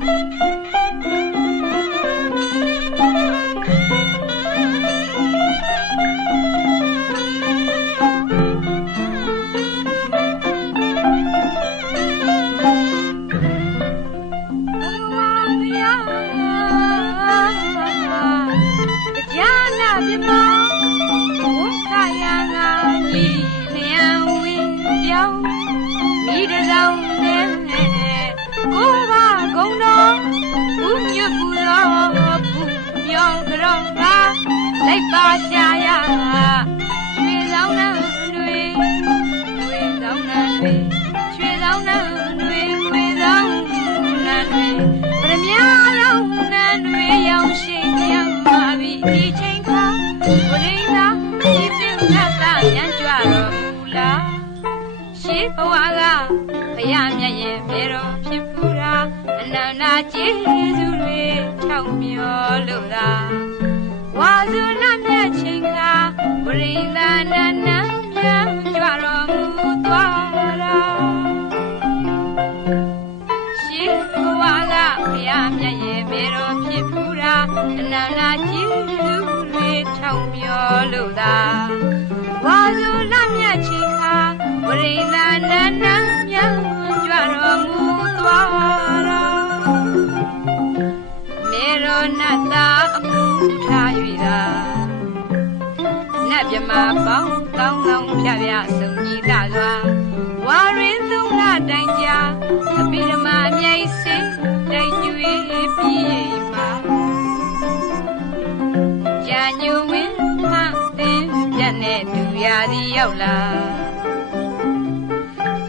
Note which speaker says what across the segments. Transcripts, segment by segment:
Speaker 1: ကြား ပါရှာရရွှေဆောင်နှံတွေရွှေဆောင်နှံတွေရွှေဆောင်နှံတွေရွှေဆောင်နှံတွေပရမလုံးနှံတွေရောင်ရှိရောက်ပါပြီဒီချိန်ခါဝရိသာဒီပြုတ်တ်တာညံကြွတော်မူလားရှိဘဝကဖယားမြတ်ရဲ့ဘေတော်ဖြစ်ဖူးတာအနန္တကျေးဇူးတွေထောက်မျောလို့သာဝါဇုလမြတ်ချင်းကဝ ရိသနာနံမြတ်ကြွတော်မူသွားတာရှိဘဝကဘုရားမြတ်ရဲ့ဘေတော်ဖြစ်ဖူးတာအနန္တကျေးဇူးတွေထောင်မျောလို့သာ မြမပေါင်းကောင်းကောင်းဖြာဖြာဆုံကြီးသာစွာဝါရင်သုံးလတိုင်ကြာအပိဓမအမြိတ်စင်တိုက်ကျွေးပြီးမှာကြာညူဝင်းမှသင်ပြတ်နဲ့တူရာသည်ရောက်လာ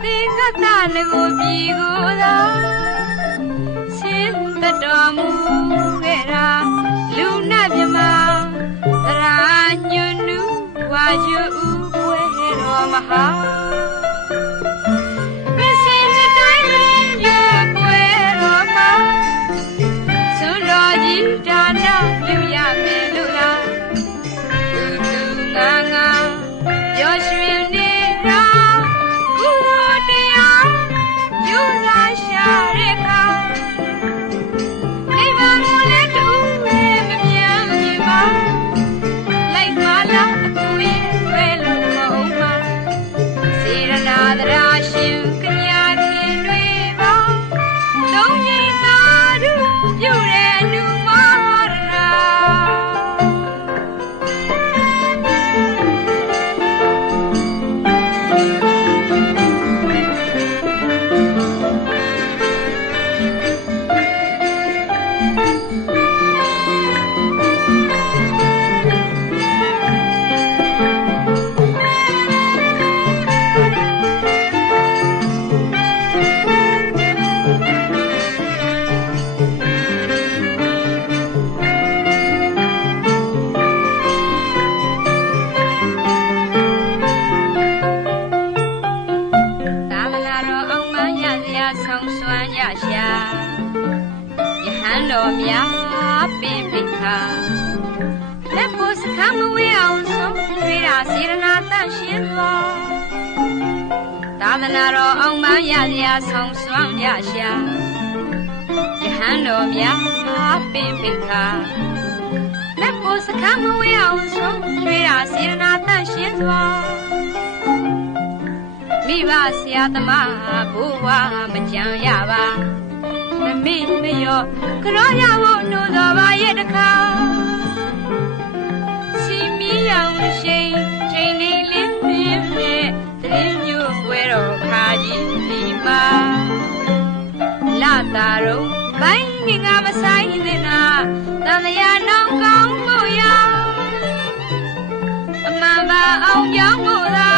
Speaker 1: သင်္ကတနကိုပြီကိုသာဆင်းသက်တော်မူ ဝါယူပွဲ ဆောင်စွမ်းရရှာယဟ န်တော်များပင်ပိခာလက်ဖို့စခမဝေးအောင်ဆုံးတွေ့တာစေရနာတန့်ရှင်းသောသာသနာတော်အောင်မရစရာဆောင်စွမ်းရရှာယဟန်တော်များပင်ပိခာလက်ဖို့စခမဝေးအောင်ဆုံးတွေ့တာစေရနာတန့်ရှင်းသောမိဘဆရာသမားဘိုးဘွားမကြံရပါ မမေ့မလျော့ကြောရဖို့နှိုးတော်ပါရဲ့တခါစီမီအောင်ရှိန်ချိန်လေးလင်းပြင်းနဲ့တရင်မျိုးပွဲတော်ခါကြီးဒီမှာလာတာတော့ဘိုင်းငင်ကမဆိုင်တဲ့နာတန်လျာနောင်ကောင်းမို့ရအမှန်ပါအောင်ကြောင်းမို့သာ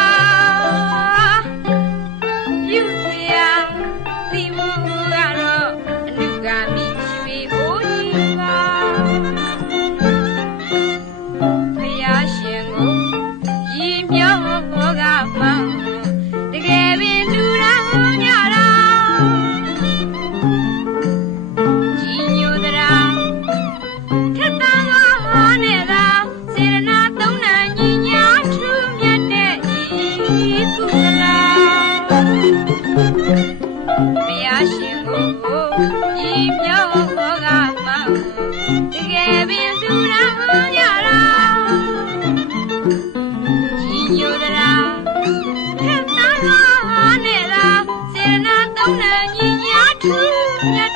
Speaker 1: ဘောကမောင်းတကယ်ပင်လူရာညရာကြီးညိုတရာထက်သားကဟာနဲ့သာစေရနာသုံးနာညီညာထူးမြတ်တဲ့ဤကုသလာမရရှင်ကိုကိုဤမြောက်ဘောကမောင်းတကယ်ပင်လူရာ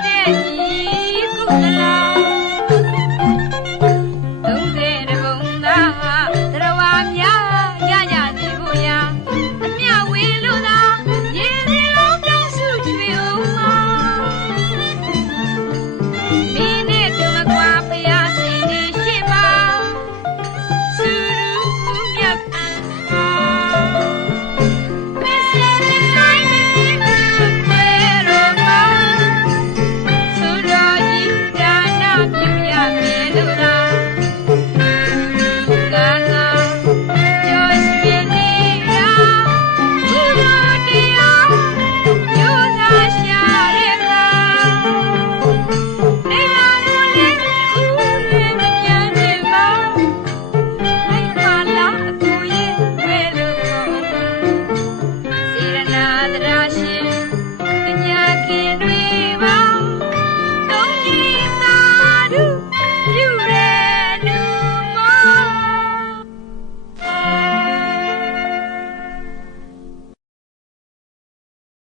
Speaker 1: တဲ့ဤကုသလ